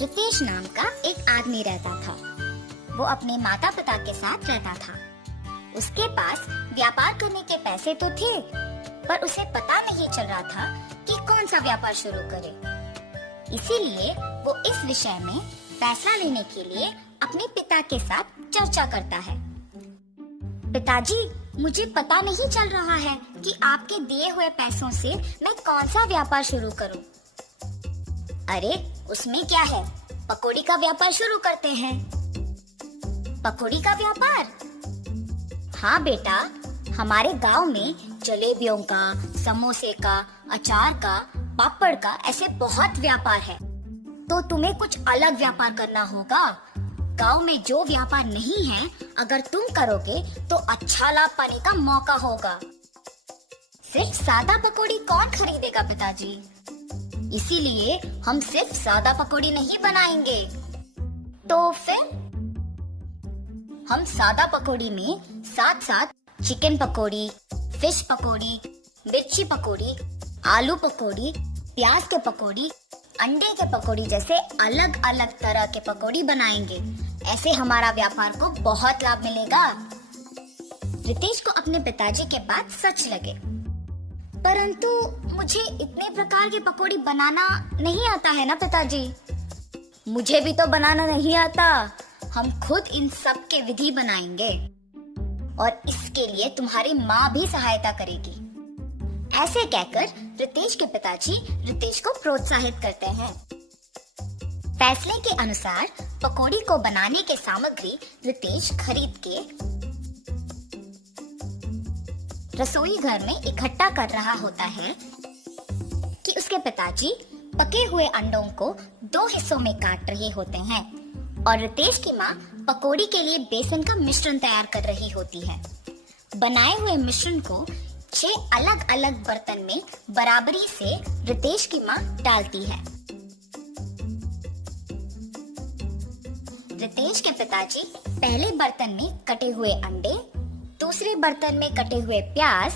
रितेश नाम का एक आदमी रहता था। वो अपने माता पिता के साथ रहता था। उसके पास व्यापार करने के पैसे तो थे, पर उसे पता नहीं चल रहा था कि कौन सा व्यापार शुरू करे। इसीलिए वो इस विषय में फैसला लेने के लिए अपने पिता के साथ चर्चा करता है। पिताजी, मुझे पता नहीं चल रहा है कि आपके दिए हुए पैसों से मैं कौन सा व्यापार शुरू करूं। अरे, उसमें क्या है, पकौड़ी का व्यापार शुरू करते हैं। पकौड़ी का व्यापार? हाँ बेटा, हमारे गांव में जलेबियों का, समोसे का, अचार का, पापड़ का ऐसे बहुत व्यापार है। तो तुम्हें कुछ अलग व्यापार करना होगा। गांव में जो व्यापार नहीं है, अगर तुम करोगे तो अच्छा लाभ पाने का मौका होगा। सिर्फ सादा पकौड़ी कौन खरीदेगा पिताजी? इसीलिए हम सिर्फ सादा पकौड़ी नहीं बनाएंगे। तो फिर हम सादा पकौड़ी में साथ साथ चिकन पकौड़ी, फिश पकौड़ी, मिर्ची पकौड़ी, आलू पकौड़ी, प्याज के पकौड़ी, अंडे के पकौड़ी जैसे अलग अलग तरह के पकौड़ी बनाएंगे। ऐसे हमारा व्यापार को बहुत लाभ मिलेगा। रितेश को अपने पिताजी के बात सच लगे, परंतु मुझे इतने प्रकार के पकौड़ी बनाना नहीं आता है ना पिताजी। मुझे भी तो बनाना नहीं आता। हम खुद इन सब के विधि बनाएंगे और इसके लिए तुम्हारी माँ भी सहायता करेगी। ऐसे कहकर रितेश के पिताजी रितेश को प्रोत्साहित करते हैं। फैसले के अनुसार पकौड़ी को बनाने के सामग्री रितेश खरीद के रसोई घर में इकट्ठा कर रहा होता है कि उसके पिताजी पके हुए अंडों को 2 हिस्सों में काट रहे होते हैं और रितेश की माँ पकौड़ी के लिए बेसन का मिश्रण तैयार कर रही होती है। बनाए हुए मिश्रण को 6 अलग अलग बर्तन में बराबरी से रितेश की माँ डालती है। रितेश के पिताजी पहले बर्तन में कटे हुए अंडे, दूसरे बर्तन में कटे हुए प्याज,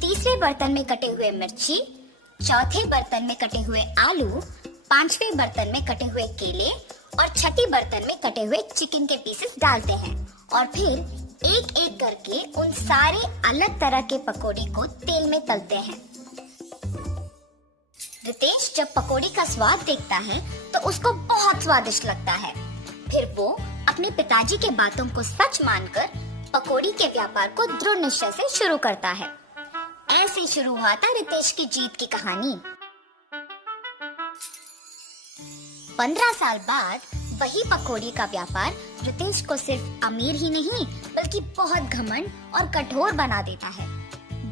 तीसरे बर्तन में कटे हुए मिर्ची, चौथे बर्तन में कटे हुए आलू, 5वें बर्तन में कटे हुए केले और छठी बर्तन में कटे हुए चिकन के पीसेस डालते हैं और फिर एक एक करके उन सारे अलग तरह के पकौड़ी को तेल में तलते हैं। रितेश जब पकौड़ी का स्वाद देखता है तो उसको बहुत स्वादिष्ट लगता है। फिर वो अपने पिताजी के बातों को सच मानकर पकौड़ी के व्यापार को दृढ़ निश्चय से शुरू करता है। ऐसे शुरू हुआ था रितेश की जीत की कहानी। 15 साल बाद वही पकौड़ी का व्यापार रितेश को सिर्फ अमीर ही नहीं बल्कि बहुत घमंड और कठोर बना देता है।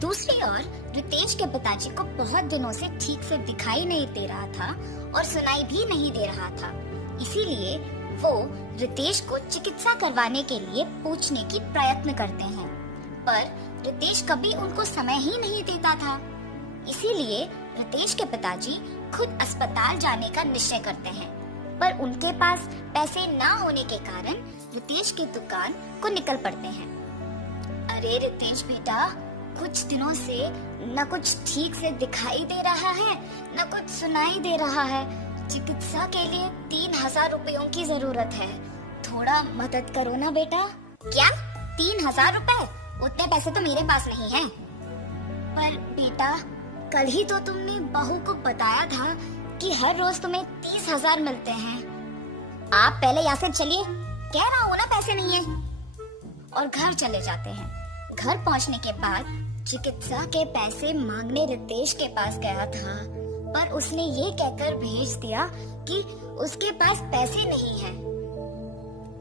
दूसरी ओर रितेश के पिताजी को बहुत दिनों से ठीक से दिखाई नहीं दे रहा था और सुनाई भी नहीं दे रहा था। इसीलिए वो रितेश को चिकित्सा करवाने के लिए पूछने की प्रयत्न करते हैं, पर रितेश कभी उनको समय ही नहीं देता था। इसीलिए रितेश के पिताजी खुद अस्पताल जाने का निश्चय करते हैं, पर उनके पास पैसे ना होने के कारण रितेश की दुकान को निकल पड़ते हैं। अरे रितेश बेटा, कुछ दिनों से न कुछ ठीक से दिखाई दे रहा है, न कुछ सुनाई दे रहा है। चिकित्सा के लिए 3000 रुपयों की जरूरत है। थोड़ा मदद करो ना बेटा। क्या 3000 रुपए? उतने पैसे तो मेरे पास नहीं है। पर बेटा, कल ही तो तुमने बहू को बताया था कि हर रोज तुम्हें 30,000 मिलते हैं। आप पहले यहाँ से चलिए, कह रहा हूँ ना पैसे नहीं है। और घर चले जाते हैं। घर पहुँचने के बाद चिकित्सा के पैसे मांगने रितेश के पास गया था, पर उसने ये कहकर भेज दिया कि उसके पास पैसे नहीं है।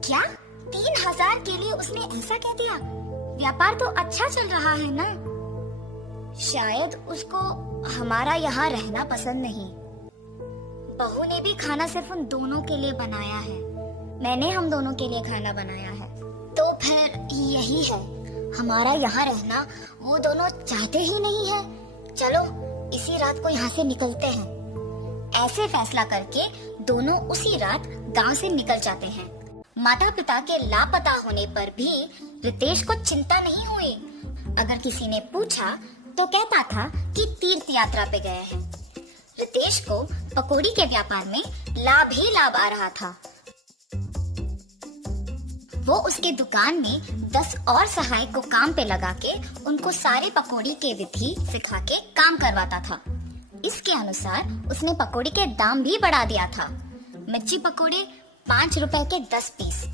क्या 3000 के लिए उसने ऐसा कह दिया? व्यापार तो अच्छा चल रहा है ना। शायद उसको हमारा यहाँ रहना पसंद नहीं। बहू ने भी खाना सिर्फ उन दोनों के लिए बनाया है। मैंने हम दोनों के लिए खाना बनाया है। तो फिर यही है, हमारा यहाँ रहना वो दोनों चाहते ही नहीं है। चलो इसी रात को यहाँ से निकलते हैं। ऐसे फैसला करके दोनों उसी रात गांव से निकल जाते हैं। माता पिता के लापता होने पर भी रितेश को चिंता नहीं हुई। अगर किसी ने पूछा तो कहता था कि तीर्थ यात्रा पे गए हैं। रितेश को पकौड़ी के व्यापार में लाभ ही लाभ आ रहा था। वो उसके दुकान में 10 और सहायक को काम पे लगा के उनको सारे पकौड़ी के विधि सिखा के काम करवाता था। इसके अनुसार उसने पकौड़ी के दाम भी बढ़ा दिया था। मिर्ची पकौड़े 5 रुपए के 10 पीस,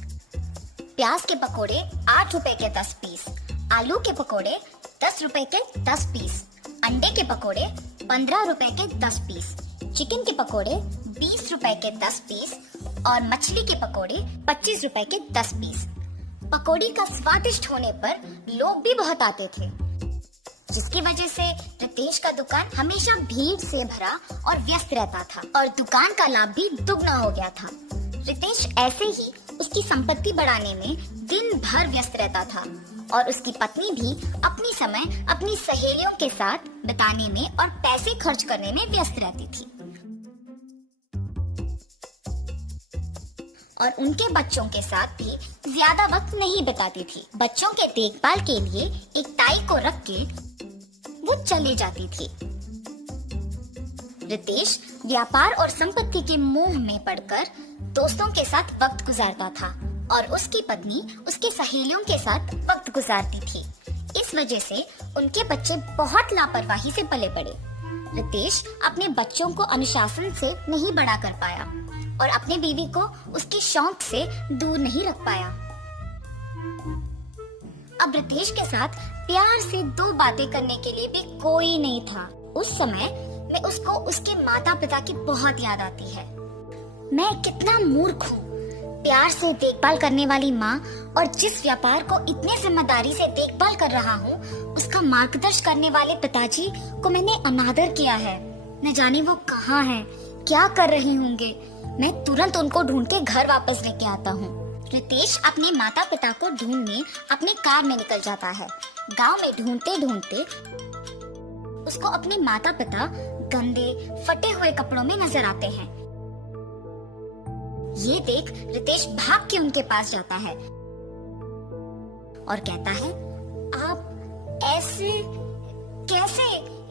प्याज के पकौड़े 8 रुपए के 10 पीस, आलू के पकौड़े 10 रुपए के 10 पीस, अंडे के पकौड़े 15 रुपए के 10 पीस, चिकन के पकौड़े 20 रुपए के 10 पीस और मछली के पकौड़े 25 रुपए के 10 पीस। पकौड़ी का स्वादिष्ट होने पर लोग भी बहुत आते थे, जिसकी वजह से रितेश का दुकान हमेशा भीड़ से भरा और व्यस्त रहता था और दुकान का लाभ भी दुगना हो गया था। रितेश ऐसे ही उसकी संपत्ति बढ़ाने में दिन भर व्यस्त रहता था और उसकी पत्नी भी अपनी समय अपनी सहेलियों के साथ बिताने में और पैसे खर्च करने में व्यस्त रहती थी और उनके बच्चों के साथ भी ज्यादा वक्त नहीं बिताती थी। बच्चों के देखभाल के लिए एक ताई को रख के वो चली जाती थी। रितेश व्यापार और संपत्ति के मोह में पड़कर दोस्तों के साथ वक्त गुजारता था और उसकी पत्नी उसके सहेलियों के साथ वक्त गुजारती थी। इस वजह से उनके बच्चे बहुत लापरवाही से पले बड़े। रितेश अपने बच्चों को अनुशासन से नहीं बड़ा कर पाया और अपनी बीवी को उसके शौक से दूर नहीं रख पाया। अब रितेश के साथ प्यार से 2 बातें करने के लिए भी कोई नहीं था। उस समय में उसको उसके माता पिता की बहुत याद आती है। मैं कितना मूर्ख हूँ, प्यार से देखभाल करने वाली माँ और जिस व्यापार को इतने जिम्मेदारी से देखभाल कर रहा हूँ, उसका मार्गदर्शन करने वाले पिताजी को मैंने अनादर किया है। न जाने वो कहाँ हैं, क्या कर रहे होंगे। मैं तुरंत उनको ढूंढ के घर वापस लेके आता हूँ। रितेश अपने माता पिता को ढूंढने अपने कार में निकल जाता है। गांव में ढूंढते ढूंढते उसको अपने माता पिता गंदे फटे हुए कपड़ों में नजर आते हैं। ये देख रितेश भाग के उनके पास जाता है और कहता है, आप ऐसे कैसे?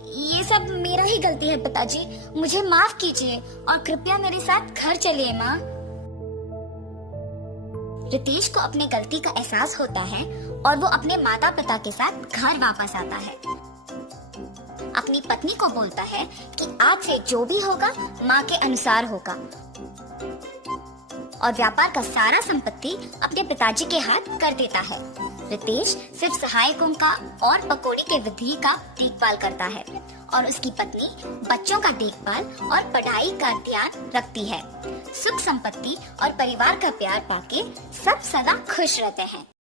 ये सब मेरा ही गलती है पिताजी, मुझे माफ कीजिए और कृपया मेरे साथ घर चलिए माँ। रितेश को अपने गलती का एहसास होता है और वो अपने माता पिता के साथ घर वापस आता है। अपनी पत्नी को बोलता है कि आज से जो भी होगा माँ के अनुसार होगा और व्यापार का सारा संपत्ति अपने पिताजी के हाथ कर देता है। रितेश सिर्फ सहायकों का और पकौड़ी के विधि का देखभाल करता है और उसकी पत्नी बच्चों का देखभाल और पढ़ाई का ध्यान रखती है। सुख संपत्ति और परिवार का प्यार पाके सब सदा खुश रहते हैं।